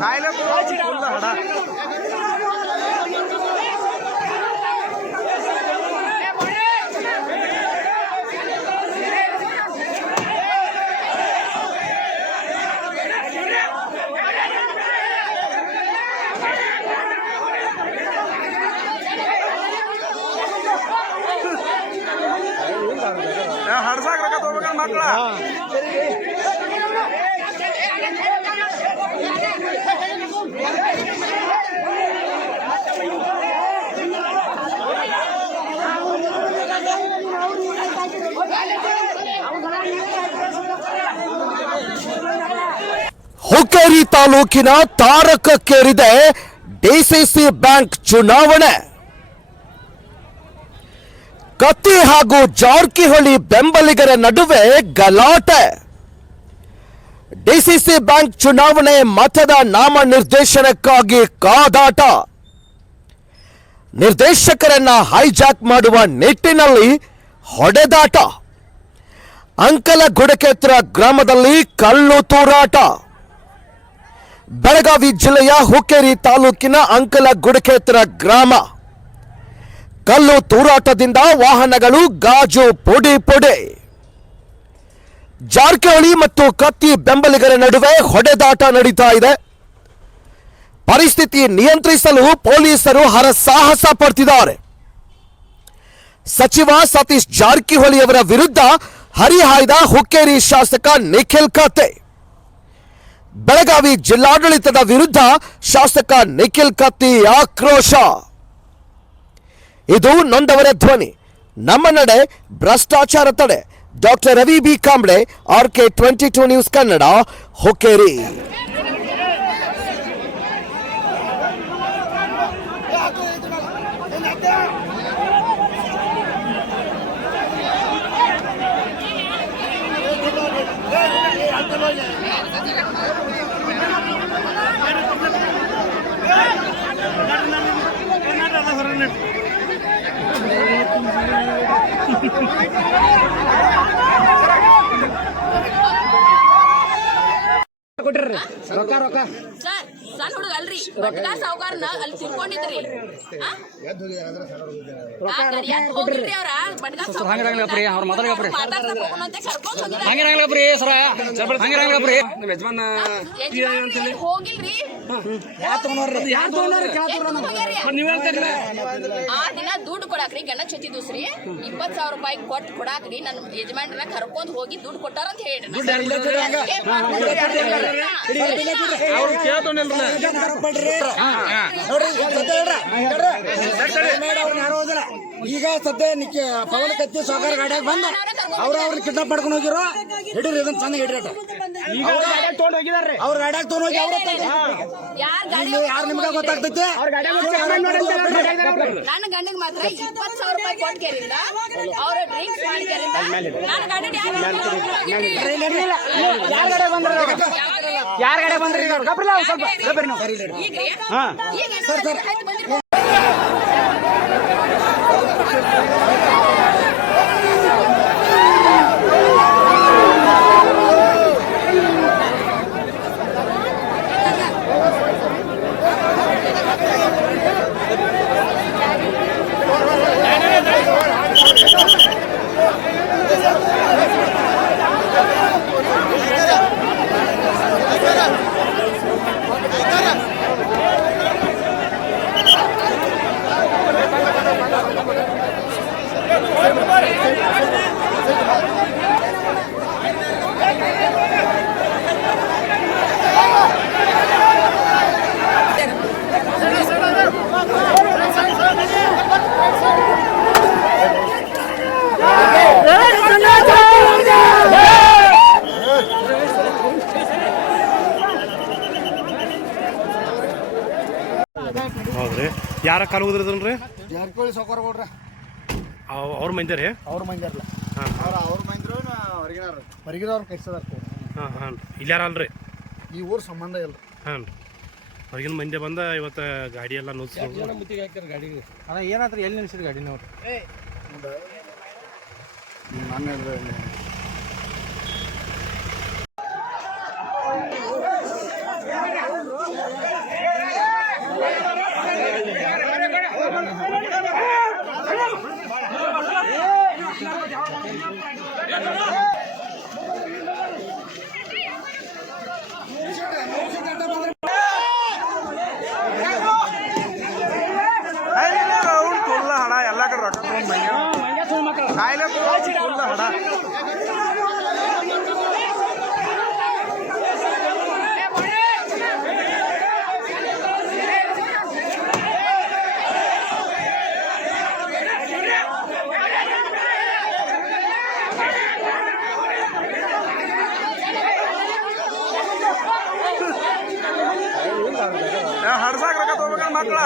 ಕಾಯಿಲೆ ತುಲ್ಲ ಹುಕ್ಕೇರಿ ತಾಲೂಕಿನ ತಾರಕಕ್ಕೇರಿದೆ DCC bank ಚುನಾವಣೆ. ಕತ್ತಿ ಹಾಗೂ ಜಾರಕಿಹೊಳಿ ಬೆಂಬಲಿಗರ ನಡುವೆ ಗಲಾಟೆ. ಡಿಸಿಸಿ ಬ್ಯಾಂಕ್ ಚುನಾವಣೆ ಮತದ ನಾಮ ನಿರ್ದೇಶನಕ್ಕಾಗಿ ಕಾದಾಟ. ನಿರ್ದೇಶಕರನ್ನ ಹೈಜಾಕ್ ಮಾಡುವ ನಿಟ್ಟಿನಲ್ಲಿ ಹೊಡೆದಾಟ. ಅಂಕಲ ಗುಡಕೇತ್ರ ಗ್ರಾಮದಲ್ಲಿ ಕಲ್ಲು ತೂರಾಟ. ಬೆಳಗಾವಿ ಜಿಲ್ಲೆಯ ಹುಕ್ಕೇರಿ ತಾಲೂಕಿನ ಅಂಕಲಗುಡಕೆತ್ರ ಗ್ರಾಮ. ಕಲ್ಲು ತೂರಾಟದಿಂದ ವಾಹನಗಳು ಗಾಜು ಪೊಡಿ ಪೊಡೆ. ಜಾರಕಿಹೊಳಿ ಮತ್ತು ಕತ್ತಿ ಬೆಂಬಲಿಗರ ನಡುವೆ ಹೊಡೆದಾಟ ನಡೀತಾ ಇದೆ. ಪರಿಸ್ಥಿತಿ ನಿಯಂತ್ರಿಸಲು ಪೊಲೀಸರು ಹರಸಾಹಸ ಪಡ್ತಿದ್ದಾರೆ. ಸಚಿವ ಸತೀಶ್ ಜಾರಕಿಹೊಳಿ ಅವರ ವಿರುದ್ಧ ಹರಿಹಾಯ್ದ ಹುಕ್ಕೇರಿ ಶಾಸಕ ನಿಖಿಲ್ ಕತ್ತೆ. ಬೆಳಗಾವಿ ಜಿಲ್ಲಾಡಳಿತದ ವಿರುದ್ಧ ಶಾಸಕ ನಿಖಿಲ್ ಕತ್ತಿ ಆಕ್ರೋಶ. ಇದು ನೊಂದವರ ಧ್ವನಿ. ನಮ್ಮ ನಡೆ ಭ್ರಷ್ಟಾಚಾರ ತಡೆ. Doctor Ravi B Kamble R K twenty two news Kannada, Hukkeri. ಕೊಟ್ಟಿರ್ರಿ. ರೊಕ್ಕ ರೊಕ್ಕ. ಸರ್ ಸಣ್ಣ ಹುಡುಗ ಅಲ್ರಿ. ಬಟ್ಕಾ ಸಾವುಕಾರನ ಅಲ್ಲಿ ತಿರ್ಕೊಂಡಿದ್ರಿ. ಹಂಗಿರಂಗಿಲ್ಲಪ್ರಿ. ಹಂಗಿರಂಗಿಲ್ಲಪ್ರಿ ಯಜಮಾನ ಹೋಗಿಲ್ರಿ. ಆ ದಿನ ದುಡ್ಡು ಕೊಡಾಕ್ರಿ ಗಣ ಚತಿ ದೂಸ್ರಿ. ಇಪ್ಪತ್ ಸಾವಿರ ರೂಪಾಯಿ ಕೊಟ್ಟು ಕೊಡಾಕ್ರಿ ನನ್ನ ಯಜಮಾನ್ರನ್ನ ಕರ್ಕೊಂಡ್ ಹೋಗಿ ದುಡ್ಡು ಕೊಟ್ಟಾರ ಅಂತ ಹೇಳಿ ಈಗ ಸದ್ಯ ನಿಕ್ಕಿ ಪವನ್ ಕತ್ತಿ ಸಹಕಾರ ಗಾಡಿಯಾಗ ಬಂದ. ಅವ್ರ ಅವ್ರ ಕಿಡ್ನಾಪ್ ಮಾಡ್ಕೊಂಡು ಹೋಗಿರೋ? ಹಿಡಿರಿ ಇದನ್ನ ಚೆನ್ನಾಗಿ ಹಿಡ್ರಿ ಅವ್ರ ತಗೊಂಡ್ ಹೋಗಿದಾರ್ರಿ. ಅವ್ರ ಗಾಡಿಯಾಗ ತೊಗೊಂಡು ಹೋಗಿ ಅವ್ರ ಯಾರ್ ಗಾಡಿ ಯಾರು ನಿಮ್ಗ ಗೊತ್ತಾಗ್ತೈತಿ? ನನ್ನ ಗಂಡಗ್ ಮಾತ್ರ ಇಪ್ಪತ್ ಸಾವಿರ ರೂಪಾಯಿ ಕೊಟ್ಟು ಕೇರಿಂದ ಅವ್ರ ಡ್ರಿಂಕ್ಸ್ ಮಾಡಿ ಕೇರಿಂದ ನನ್ನ ಗಂಡ ಯಾರ ಗಾಡಿ ಬಂದ್ರಿ ಯಾರ ಗಾಡಿ ಬಂದ್ರಿ ಗಬ್ರಲ್ಲ ಸ್ವಲ್ಪ ಗಬ್ರಿ ನಾವು ಈಗ ಈಗ ಬಂದ್ರಿ ಹೌದ್ರಿ ಯಾರ ಕಾಲು ಉದ್ರದನ್ರಿ ಜಾರಕಿಹೊಳಿ ಸೌಕರ್ ಕೊಡ್ರ ಅವ್ರ ಮಂದಿ ರೀ ಅವ್ರ ಮಂದಿರಲ್ಲ ಹಾಂ. ಅವ್ರ ಅವ್ರ ಮಂದಿರು ಹೊರಗಿನಾರ ಹೊರಗಿನವ್ರು. ಕಟ್ಸದಾರ ಹಾಂ ಹಾಂ ಇಲ್ಲಾರ ಅಲ್ರಿ? ಈ ಊರ್ ಸಂಬಂಧ ಇಲ್ಲ. ಹಾಂ ಹೊರಗಿನ ಮಂದಿ ಬಂದ ಇವತ್ತು ಗಾಡಿ ಎಲ್ಲ ಗಾಡಿ ಅಣ್ಣ ಏನಾದ್ರೂ ಎಲ್ಲಿ ನಿಲ್ಸಿದ್ರು ಗಾಡಿ ನಾವು ನಾನು ಮಕ್ಳ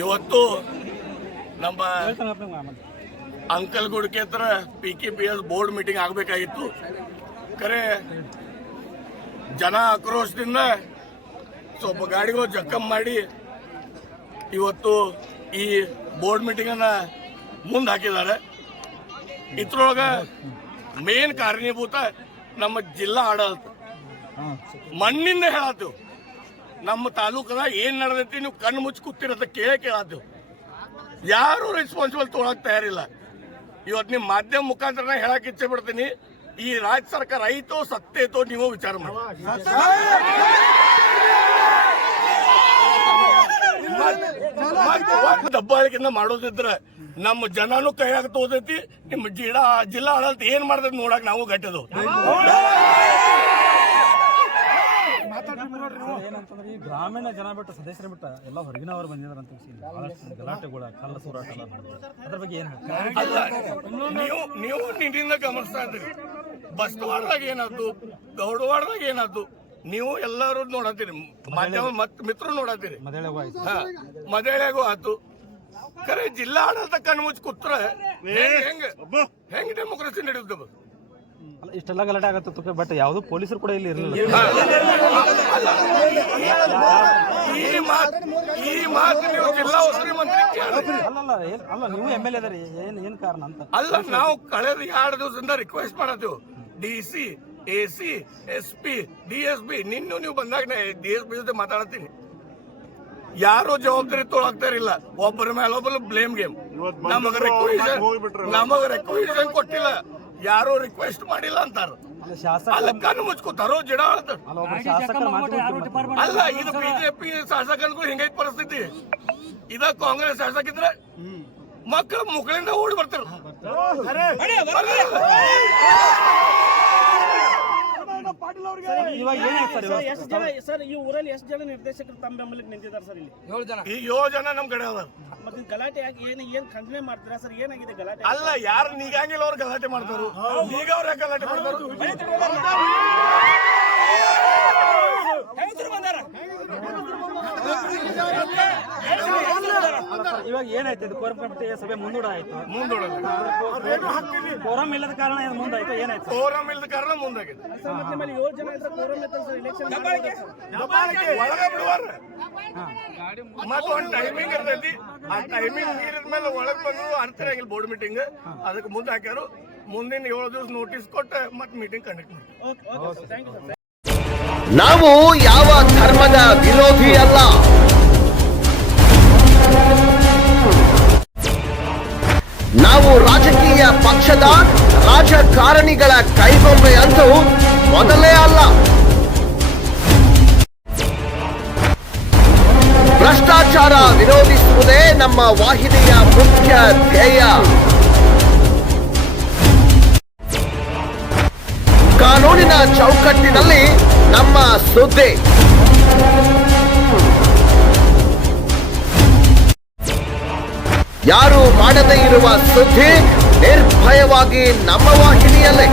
ಇವತ್ತು ನಮ್ಮ ಅಂಕಲ್ ಗುಡ್ಕೆ ಹತ್ರ P K P S board meeting ಆಗಬೇಕಾಗಿತ್ತು. ಖರೆ ಜನ ಆಕ್ರೋಶದಿಂದ ಸ್ವಲ್ಪ ಗಾಡಿಗಳು ಜಕ್ಕಂ ಮಾಡಿ ಇವತ್ತು ಈ ಬೋರ್ಡ್ ಮೀಟಿಂಗನ್ನು ಮುಂದೆ ಹಾಕಿದ್ದಾರೆ. ಇದ್ರೊಳಗೆ ಮೇನ್ ಕಾರಣೀಭೂತ ನಮ್ಮ ಜಿಲ್ಲಾ ಆಡಳಿತ. ಮಣ್ಣಿಂದ ಹೇಳತ್ತೇವೆ ನಮ್ಮ ತಾಲೂಕದಾಗ ಏನ್ ನಡೆದೈತಿ ನೀವು ಕಣ್ಣು ಮುಚ್ಚಿ ಕೂತಿರತ್ತ ಕೇಳೇ ಕೇಳತ್ತೇವೆ ಯಾರು ರೆಸ್ಪಾನ್ಸಿಬಲ್ ತೊಗೊಳಕ್ ತಯಾರಿಲ್ಲ. ಇವತ್ತು ನಿಮ್ಮ ಮಾಧ್ಯಮ ಮುಖಾಂತರ ಹೇಳಕ್ ಇಚ್ಛೆ ಪಡ್ತೀನಿ. ಈ ರಾಜ್ಯ ಸರ್ಕಾರ ಐತೋ ಸತ್ತೇತೋ ನೀವು ವಿಚಾರ ಮಾಡಿ. ದಬ್ಬಾಳಿಕೆಯಿಂದ ಮಾಡೋದಿದ್ರ ನಮ್ಮ ಜನನು ಕೈಯಾಗ ತೋದೈತಿ ನಿಮ್ಮ ಜಿಲ್ಲಾ ಜಿಲ್ಲಾ ಆಡಳಿತ ಏನ್ ಮಾಡ್ತೈತಿ ನೋಡಕ್ ನಾವು ಗಟ್ಟದು ಏನಂತಂದ್ರೆ ಈ ಗ್ರಾಮೀಣ ಜನ ಬಿಟ್ಟು ಸದಸ್ಯರ ಬಿಟ್ಟ ಎಲ್ಲ ಹೊರಗಿನವರು ಬಂದಿದ್ದಾರೆ ಅಂತ ಬಹಳಷ್ಟು ಗಲಾಟೆಗಳ ಕಲ್ಲ ಸೂರಾಟ ಅದ್ರ ಬಗ್ಗೆ ಏನ್ ನೀವು ನೀವು ನಿನ್ನಿಂದ ಗಮನಿಸ್ತಾ ಇದ್ರಿ ಬಸ್ತವಾಡದಾಗ ಏನಾಯ್ತು ಗೌಡವಾಡದಾಗ ಏನದ್ದು? ನೀವು ಎಲ್ಲರೂ ನೋಡತ್ತೀರಿ. ಮಾಧ್ಯಮ ಮತ್ ಮಿತ್ರರು ನೋಡತ್ತೀರಿ. ಹಾ ಮದೇಳೆಗೂ ಆತು. ಖರೆ ಜಿಲ್ಲಾ ಆಡಳಿತ ಕಣ್ಣು ಮುಚ್ಚಿ ಕೂತ್ರ ಹೆಂಗ್ ಹೆಂಗ್ ಡೆಮೋಕ್ರಸಿ ನಡೆಯುತ್ತೆ ಅಲ್ಲ ಇಷ್ಟೆಲ್ಲ ಗಲಾಟೆ ಆಗತ್ತೆ ಬಟ್ ಯಾವುದು ಪೊಲೀಸರು ಕೂಡ ಇಲ್ಲಿ ಇರಲಿಲ್ಲ. ಈ ಮಾತು ಈ ಮಾತು ನೀವು ಜಿಲ್ಲಾ ಉಸ್ತುವಾರಿ ಮಂತ್ರಿ ಕೇಳ್ರಿ. ಅಲ್ಲಲ್ಲ ಏನ್- ಅಲ್ಲ ನೀವು ಎಂ ಎಲ್ ಎ ಅದರಿ ಏನ್ ಏನ್ ಕಾರಣ ಅಂತ? ಅಲ್ಲ ನಾವು ಕಳೆದ ಎರಡು ದಿವಸದಿಂದ request ಮಾಡತ್ತೀವಿ. D C A C S P D S P ನಿನ್ನು ನೀವು ಬಂದಾಗ ಡಿ ಎಸ್ ಪಿ ಜೊತೆ ಮಾತಾಡ್ತೀನಿ. ಯಾರು ಜವಾಬ್ದಾರಿ ತೊಗೊಳಕ್ತಾರಿಲ್ಲ ಒಬ್ಬರ ಮೇಲೆ ಒಬ್ಬರು ಬ್ಲೇಮ್ ಗೇಮ್ ನಮಗ ರೆಕ್ವಿಷನ್ ನಮಗ ರೆಕ್ವಿಷನ್ ಕೊಟ್ಟಿಲ್ಲ. ಯಾರು ರಿಕ್ವೆಸ್ಟ್ ಮಾಡಿಲ್ಲ ಅಂತಾರ. ಅಲ್ಲ ಕಣ್ಣು ಮುಚ್ಕೋತಾರೋ ಜಿಡ ಆಳ್ತಾರ ಅಲ್ಲ ಇದು ಬಿಜೆಪಿ ಶಾಸಕನಿಗೂ ಹಿಂಗೈತ್ ಪರಿಸ್ಥಿತಿ. ಇದ ಕಾಂಗ್ರೆಸ್ ಶಾಸಕ ಇದ್ರೆ ಮಕ್ಕಳು ಮುಕ್ಕಳಿಂದ ಓಡಿ ಬರ್ತಾರ ಸರ್ ಇವಾಗ? ಎಷ್ಟು ಜನ ಸರ್ ಈ ಊರಲ್ಲಿ ಎಷ್ಟು ಜನ ನಿರ್ದೇಶಕರು ತಮ್ಮ ಬೆಂಬಲಕ್ಕೆ ನಿಂತಿದ್ದಾರೆ ಸರ್ ಇಲ್ಲಿ ಈ ಏಳು ಜನ ನಮ್ ಕಡೆ ಅದಾರ. ಮತ್ತೆ ಗಲಾಟೆ ಯಾಕೆ ಏನು ಏನ್ ಖಂಡನೆ ಮಾಡ್ತೀರಾ ಸರ್ ಏನಾಗಿದೆ ಗಲಾಟೆ ಅಲ್ಲ, ಯಾರು ನೀಗಂಗಿಲ್ಲ ಅವ್ರು ಗಲಾಟೆ ಮಾಡ್ತಾರು. ಈಗ ಅವ್ರ ಗಲಾಟೆ ಮಾಡ್ತಾರು? ಇವಾಗ ಏನಾಯ್ತು ಇದು ಕೋರಂ ಕಮಿಟಿ ಸಭೆ ಮುಂದೂಡ ಆಯ್ತು ಕೋರಂ ಇಲ್ಲದ ಕಾರಣ ಏನು ಮುಂದಾಯ್ತು ಏನಾಯ್ತು? ಕೋರಂ ಇಲ್ಲದ ಕಾರಣ ಮುಂದಾಗಿದೆ. ಸರ್ ಮತ್ತೆ ಒಂದು ಟೈಮಿಂಗ್ ಇರ್ತೈತಿ. ಆ ಟೈಮಿಂಗ್ ಮೀರಿದ ಮೇಲೆ ಒಳಗೆ ಬಂದ್ರು ಅರ್ಥ ಆಗಿಲ್ಲ ಬೋರ್ಡ್ ಮೀಟಿಂಗ್ ಅದಕ್ಕೆ ಮುಂದೆ ಹಾಕ್ಯಾರು. ಮುಂದಿನ ಏಳು ದಿವಸ ನೋಟಿಸ್ ಕೊಟ್ಟ ಮತ್ತೆ ಮೀಟಿಂಗ್ ಕಂಡಕ್ಟ್ ಮಾಡಿ okay okay thank you sir. ನಾವು ಯಾವ ಧರ್ಮದ ವಿರೋಧಿ ಅಲ್ಲ ರಾಜಕೀಯ ಪಕ್ಷದ ರಾಜಕಾರಣಿಗಳ ಕೈಗೊಂಬೆ ಅಂತೂ ಮೊದಲೇ ಅಲ್ಲ. ಭ್ರಷ್ಟಾಚಾರ ವಿರೋಧಿಸುವುದೇ ನಮ್ಮ ವಾಹಿನಿಯ ಮುಖ್ಯ ಧ್ಯೇಯ. ಕಾನೂನಿನ ಚೌಕಟ್ಟಿನಲ್ಲಿ ನಮ್ಮ ಸುದ್ದಿ. ಯಾರು ಮಾಡದೇ ಇರುವ ಸುದ್ದಿ ನಿರ್ಭಯವಾಗಿ ನಮ್ಮ ವಾಹಿನಿಯಲ್ಲೇ.